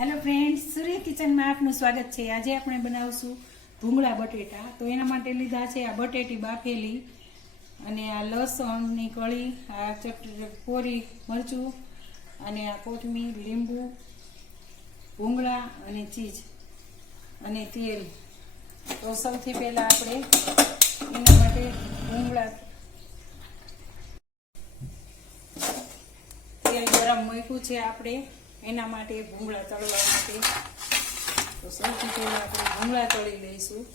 Hello friends, સૂર્ય કિચનમાં આપનું સ્વાગત છે। આજે આપણે બનાવશું ભૂંગળા બટેટા। તો એના માટે લીધા છે આ બટેટી બાફેલી અને આ લસણની કળી, આ કોરી મરચું અને આ કોથમીર, લીંબુ, ભૂંગળા અને ચીઝ અને તેલ। તો સૌથી પહેલાં આપણે એના માટે ભૂંગળા તેલ ગરમ મૂક્યું છે આપણે એના માટે ભૂંગળા તળવા માટે। તો સૌથી પહેલા આપણે ભૂંગળા તળી લઈશું।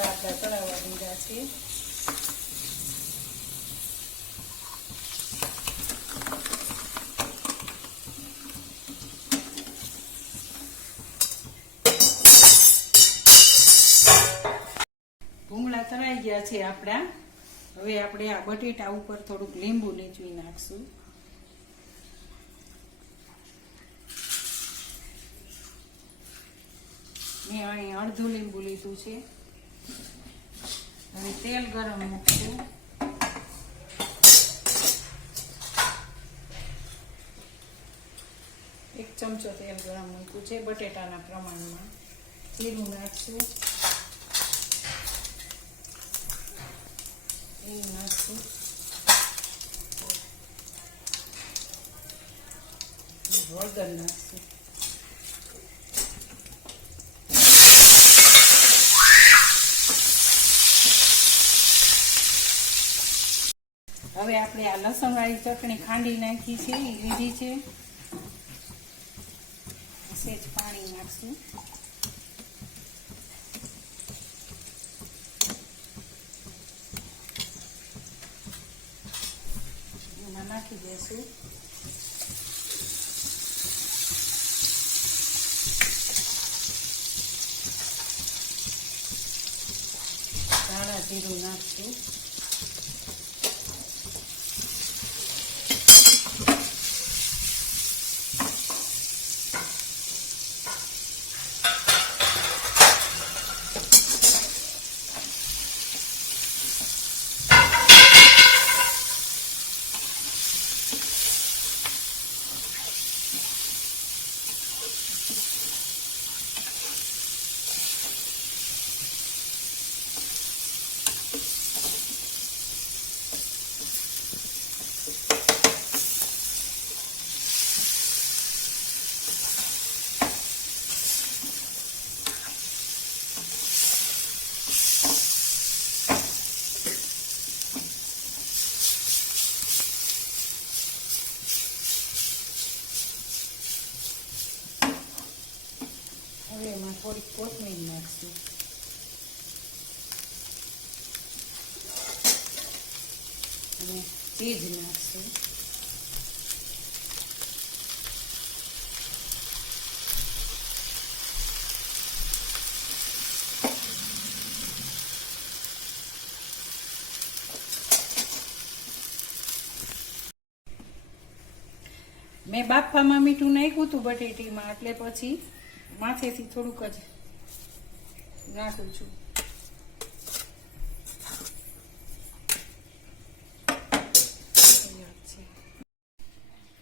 આપણા તળાવવા દીધા છે। ભૂંગળા તળાઈ ગયા છે આપણા। હવે આપણે આ બટેટા ઉપર થોડુંક લીંબુ નીચવી નાખશું। મેં અહીં અડધું લીંબુ લીધું છે। હવે તેલ ગરમ મૂકશું। એક ચમચો તેલ ગરમ મૂક્યું છે બટેટાના પ્રમાણમાં। જીરું નાખશું, નાખશું, હળદર નાખશું। હવે આપણે આ લસણ વાળી ચટણી ખાંડી નાખી છે, એ લીધી છે। સેજ પાણી નાખશું। એમાં નાખી દઈશું ધાણા જીરું નાખશું। હવે એમાં થોડીક કોથમીર નાખશું અને ચીઝ નાખશું। મેં બાફવામાં મીઠું નાખ્યું હતું બટેટીમાં, એટલે પછી માથેથી થોડુંક જ નાખું છું।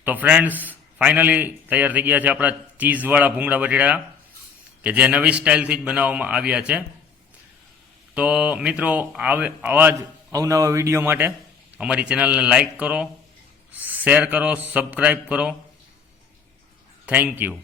તો ફ્રેન્ડ્સ, ફાઇનલી તૈયાર થઈ ગયા છે આપણા ચીઝવાળા ભૂંગળા બટેટા, કે જે નવી સ્ટાઇલથી જ બનાવવામાં આવ્યા છે। તો મિત્રો, આવા જ અવનવા વિડીયો માટે અમારી ચેનલને લાઈક કરો, શેર કરો, સબસ્ક્રાઈબ કરો। Thank you.